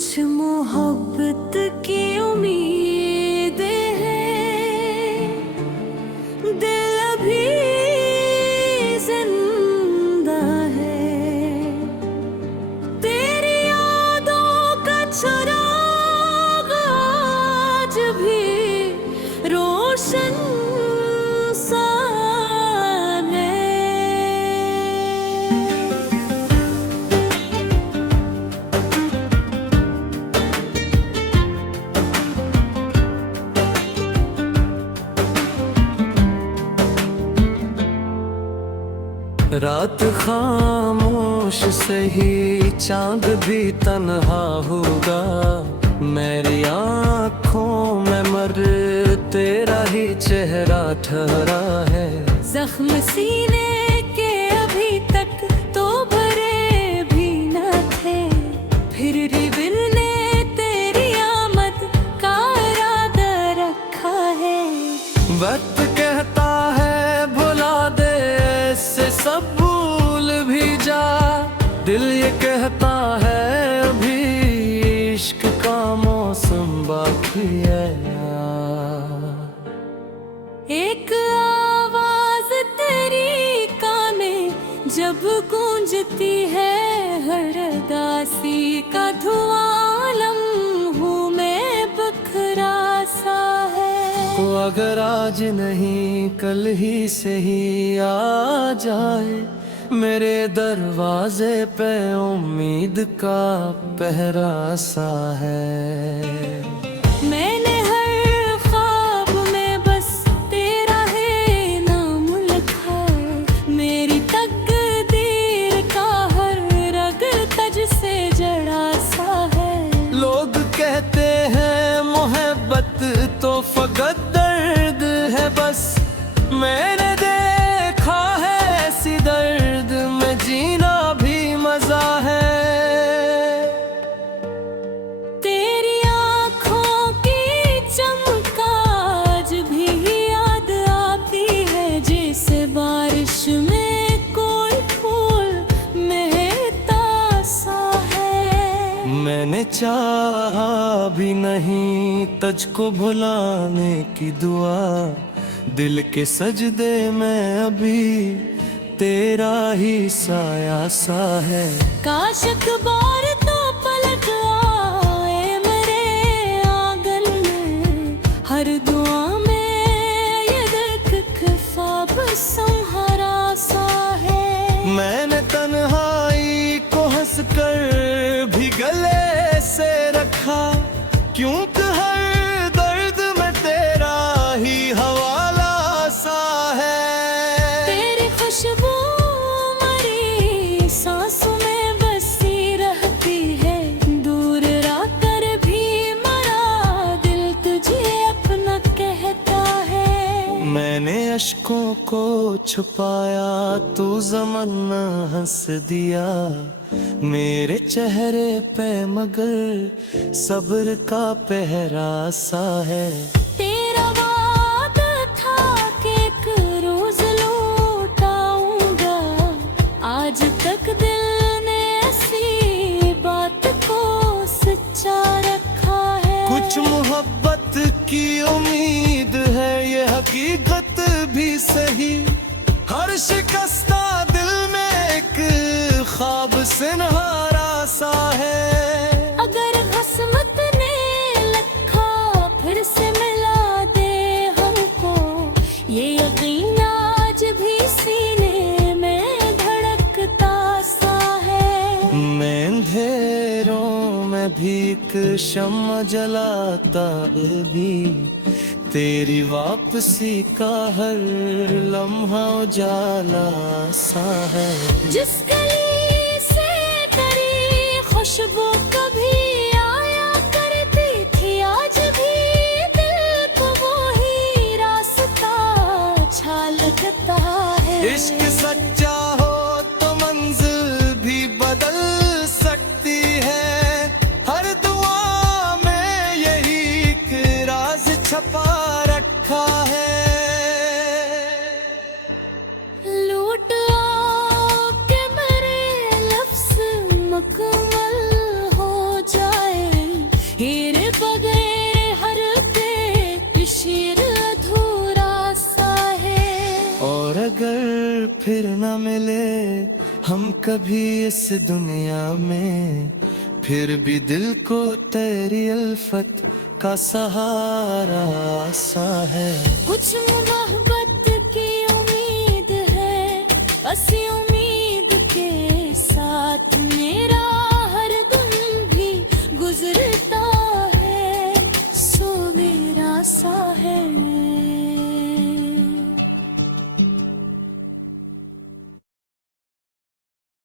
कुछ मोहब्बत की उम्मीद है, दिल अभी जिंदा है। तेरी यादों का चिराग आज भी रोशन सा है। रात खामोश सही चांद भी तन्हा होगा, मेरी आँखों में मर तेरा ही चेहरा ठहरा है। जख्म सीने के अभी तक तो भरे भी न थे, फिर भी ने तेरी आमद का इरादा रखा है। वक्त कहता है भुला दे, से सब भूल भी जा, दिल ये कहता है अभी इश्क का मौसम बाकी है। एक आवाज तेरी काने जब गूंजती है, हर दासी का धुआं लम्हों में बिखरा सा है। तो अगर आज नहीं कल ही से ही आ जाए, मेरे दरवाजे पे उम्मीद का पहरा सा है। मैंने हर ख्वाब में बस तेरा है नाम लिखा, मेरी तकदीर का हर रग तज से जड़ा सा है। लोग कहते हैं मोहब्बत तो फकत दर्द है बस, मैंने देखा है ऐसी दर्द में जीना भी मजा है। तेरी आँखों की चमक आज भी याद आती है, जैसे बारिश में कोई फूल महकता सा है। मैंने चाहा भी नहीं तुझको भुलाने की दुआ, दिल के सजदे में अभी तेरा ही साया सा है। काश अखबार तो पलट आए मेरे आंगन में, हर दुआ में ये देख ख्वाब संहारा सा है। मैंने तन्हाई को हंस कर भी गले से रखा, क्योंकि हर दर्द में तेरा ही हवाला सा है। तेरी खुशबू मरी सांसों में बसी रहती है, दूर रहकर भी मरा दिल तुझे अपना कहता है। मैंने अश्कों को छुपाया तो ज़माना हंस दिया, मेरे चेहरे पे मगर सब्र का पहरा सा है। तेरा वादा था कि एक रोज लौट आऊंगा, आज तक दिल ने ऐसी बात को सच्चा रखा है। कुछ मोहब्बत की उम्मीद है ये हकीकत भी सही, हर शिकस्ता दिल में एक ख्वाब सिनहारा सा है। अगर किस्मत ने लिखा फिर से मिला दे हमको, ये यकीन आज भी सीने में धड़कता सा है। मैं अंधेरों में भी एक शम्मा जलाता भी, तेरी वापसी का हर लम्हा उजाला सा है। जिस गली से तेरी खुशबू कभी आया करती थी, आज भी दिल को वो ही रास्ता अच्छा लगता है। इश्क सच्चा हो तो मंजिल भी बदल सकती है, हर दुआ में यही एक राज छपा रखा है। लूट आओ के मेरे लफ्ज़ मुकम्मल हो जाए, फिर न मिले हम कभी इस दुनिया में, फिर भी दिल को तेरी अल्फत का सहारा सा है। कुछ मोहब्बत की उम्मीद है, असी